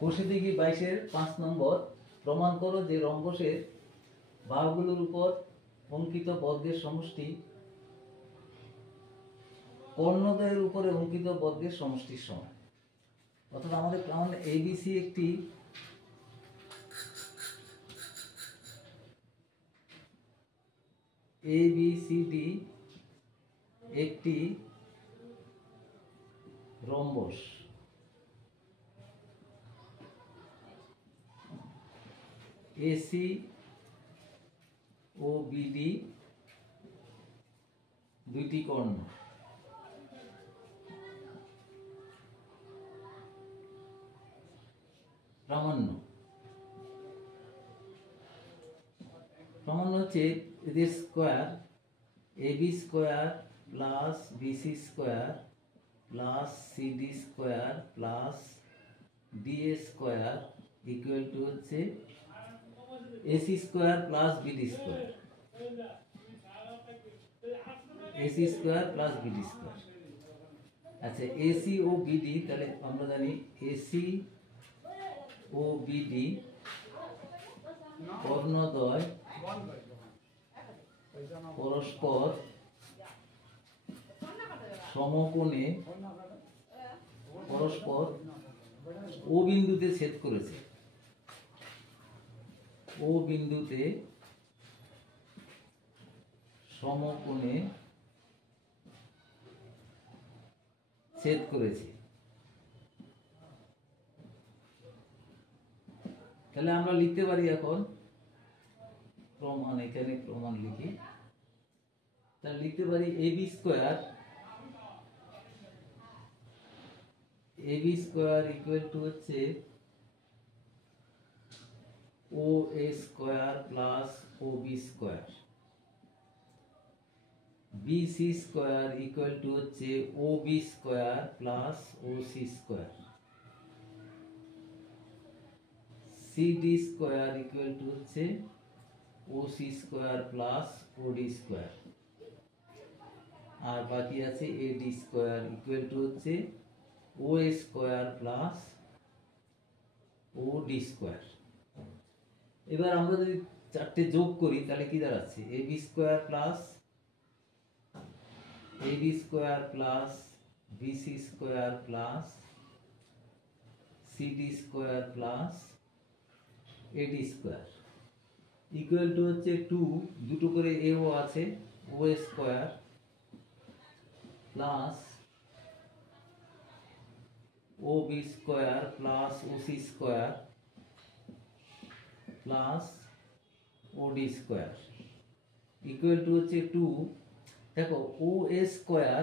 কষে দেখি 22-এর 5 নম্বর। প্রমাণ করো যে রম্বসের বাহুগুলোর উপর অঙ্কিত বর্গের সমষ্টি কর্ণদ্বয়ের উপরে অঙ্কিত বর্গের সমষ্টির সমান। অর্থাৎ আমাদের এবিসি একটি ABCD একটি রম্বস। AC ও BD দুইটি কর্ণ। প্রামাণ্য হচ্ছে এদের square AB square plus BC square plus CD square plus DA square equal to হচ্ছে AC square plus BD square. AC square plus BD square. আচ্ছা, AC ও BD তাহলে আমরা জানি AC ও BD কর্ণদ্বয় পরস্পর সমকোণে পরস্পর ও বিন্দুতে ছেদ করেছে। ও বিন্দুতে সমকোণে ছেদ করেছে। তাহলে আমরা লিখতে পারি এখন প্রমাণ, এখানে প্রমাণ লিখি। তাহলে লিখতে পারি AB স্কয়ার ইকুয়াল টু হচ্ছে OA square plus OB square. BC square equal to হচ্ছে OB square plus OC square. CD square equal to হচ্ছে OC square plus OD square. আর বাকি আছে AD স্কয়ার ইকুয়াল টু হচ্ছে OA square plus OD square. এবার আমরা যদি চারটে যোগ করি তাহলে কি দাঁড়াচ্ছে? AB square plus AD square plus BC square plus CD square plus AD square equal to হচ্ছে 2, দুটো করে AO আছে, OA square plus OB square plus OC square plus OD square equal to হচ্ছে 2। দেখো OA স্কয়ার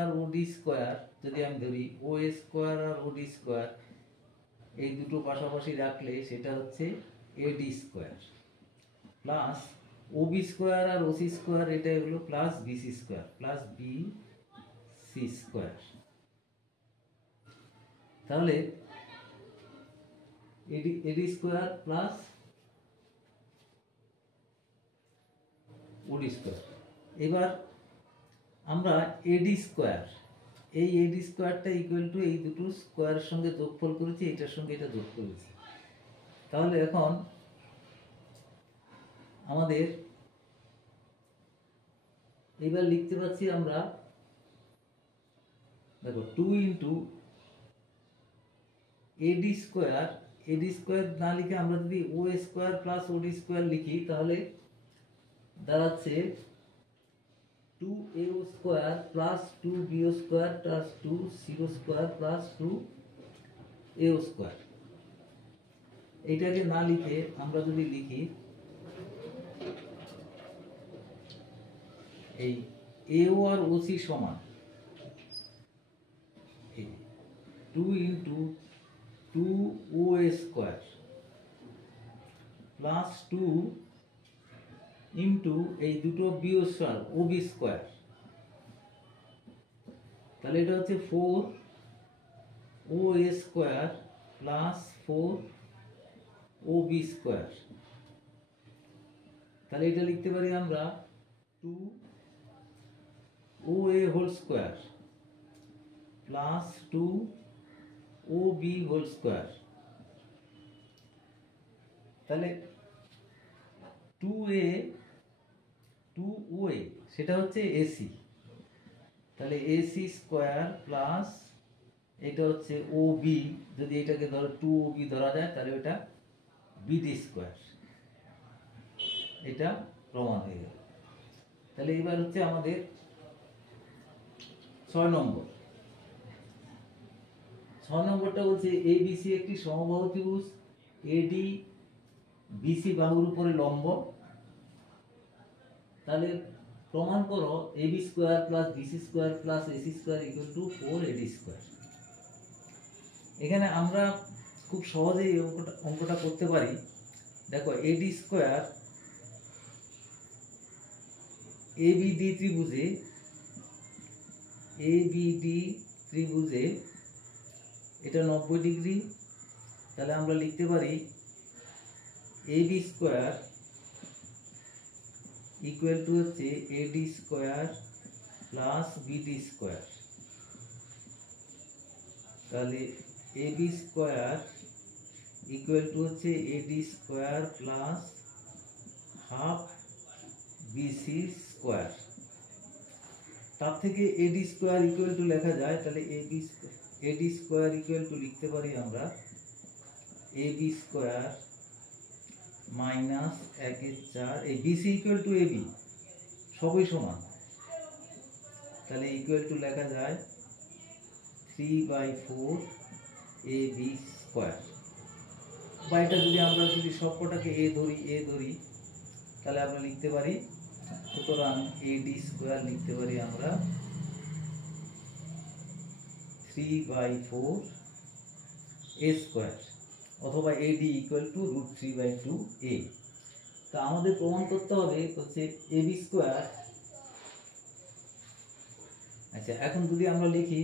আর OD square যদি আমি ধরি, OA স্কয়ার আর OD স্কয়ার এই দুটো পাশাপাশি রাখলে সেটা হচ্ছে AD square plus OB square আর OC স্কয়ার এটা হলো plus BC square plus BC square. তাহলে AD square plus OD square. এবার আমরা AD স্কয়ার, এই AD স্কয়ারটা ইকুয়াল টু এই দুটো স্কয়ারের সঙ্গে যোগফল করেছি, এটার সঙ্গে এটা যোগ করেছি। তাহলে এখন আমাদের এবার লিখতে পাচ্ছি আমরা, দেখো 2 ইন্টু AD স্কয়ার না লিখে আমরা যদি OA square plus OD square লিখি তাহলে দাঁড়াচ্ছে 2AO square plus 2BO square plus 2CO square plus 2AO square. এটাকে না লিখে আমরা যদি লিখি এই AO আর OC সমান 2 into 2OA square plus 2 into এই দুটো BO স্কয়ার OB স্কয়ার, তাহলে এটা হচ্ছে 4OA square plus 4OB square. তাহলে এটা লিখতে পারি আমরা 2OA হোল স্কয়ার প্লাস 2 ও বি হোল স্কোয়ার, তাহলে 2a 2ওএ সেটা হচ্ছে এসি, তাহলে এসি স্কোয়ার প্লাস এটা হচ্ছে ও বি, যদি এটাকে ধরো 2OB ধরা যায় তাহলে ওটা বিডি স্কোয়ার, এটা প্রমাণ হয়ে গেল। তাহলে এবার হচ্ছে আমাদের 6 নম্বর। 6 নম্বরটা বলছে এবিসি একটি সমবাহু ত্রিভুজ, এডি বিসি বাহুর উপরে লম্ব, তাহলে প্রমাণ করো AB square plus BC square plus AC square equal to 4AD square. এখানে আমরা খুব সহজেই অঙ্কটা করতে পারি। দেখো এডি স্কোয়ার এবিডি ত্রিভুজে এটা 90 ডিগ্রি, তাহলে আমরা লিখতে পারি এবি স্কোয়ার ইকুয়াল টু হচ্ছে AD square plus BD square, তাহলে এবি স্কোয়ার ইকুয়াল টু হচ্ছে AD square plus half BC square. তার থেকে এডি স্কোয়ার ইকুয়াল টু লেখা যায়, তাহলে এডি স্কোয়ার ইকুয়াল টু লিখতে পারি আমরা এবি স্কোয়ার মাইনাস 1/4, এই বিসি ইকুয়াল টু এবি সবই সমান, তাহলে ইকুয়াল টু লেখা যায় 3/4 এবি স্কোয়ার। বা এটা আমরা যদি সবকটাকে এ ধরি তাহলে আমরা লিখতে পারি, সুতরাং এডি স্কোয়ার লিখতে পারি আমরা 3/4 এ স্কোয়ার, অথবা এডি ইকুয়াল টু √3/2a। তা আমাদের প্রমাণ করতে হবে হচ্ছে এবি স্কোয়ার। আচ্ছা, এখন যদি আমরা লিখি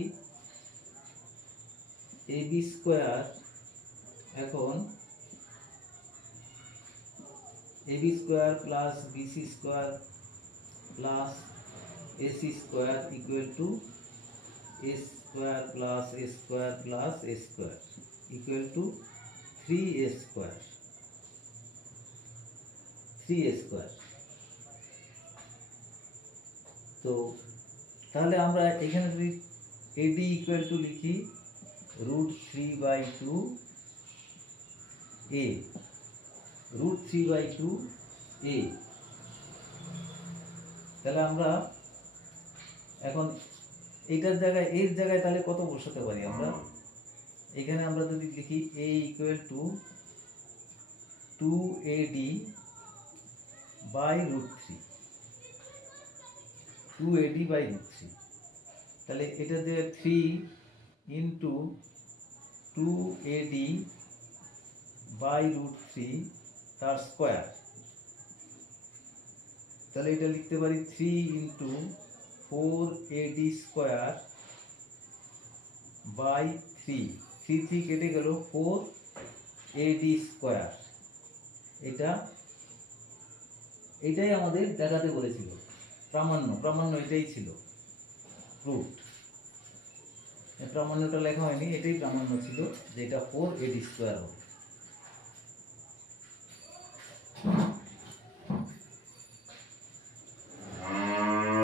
এবি স্কোয়ার, এখন AB square plus BC square plus AC square equal to A square plus A square plus A square equal to 3a square. তো তাহলে আমরা এখানে যদি এডি ইকুয়াল টু লিখি √3/2a, √3/2a, তাহলে আমরা এখন এটার জায়গায় এর জায়গায় তাহলে কত বসাতে পারি আমরা? এখানে আমরা যদি লিখি a equal to 2AD by √3, 2AD by √3, তাহলে এটা দেবে 3 ইন্টু 2AD বাই √3 তার স্কোয়ার, তাহলে এটা লিখতে পারি 3 ইন্টু 4AD স্কোয়ার বাই 3, 3 কেটে গেল 4AD স্কোয়ার। এটাই আমাদের দেখাতে বলেছিল, প্রামাণ্য এটাই ছিল, প্রুফ। প্রামাণ্যটা লেখা হয়নি, এটাই প্রামাণ্য ছিল যে এটা 4AD স্কোয়ার হবে।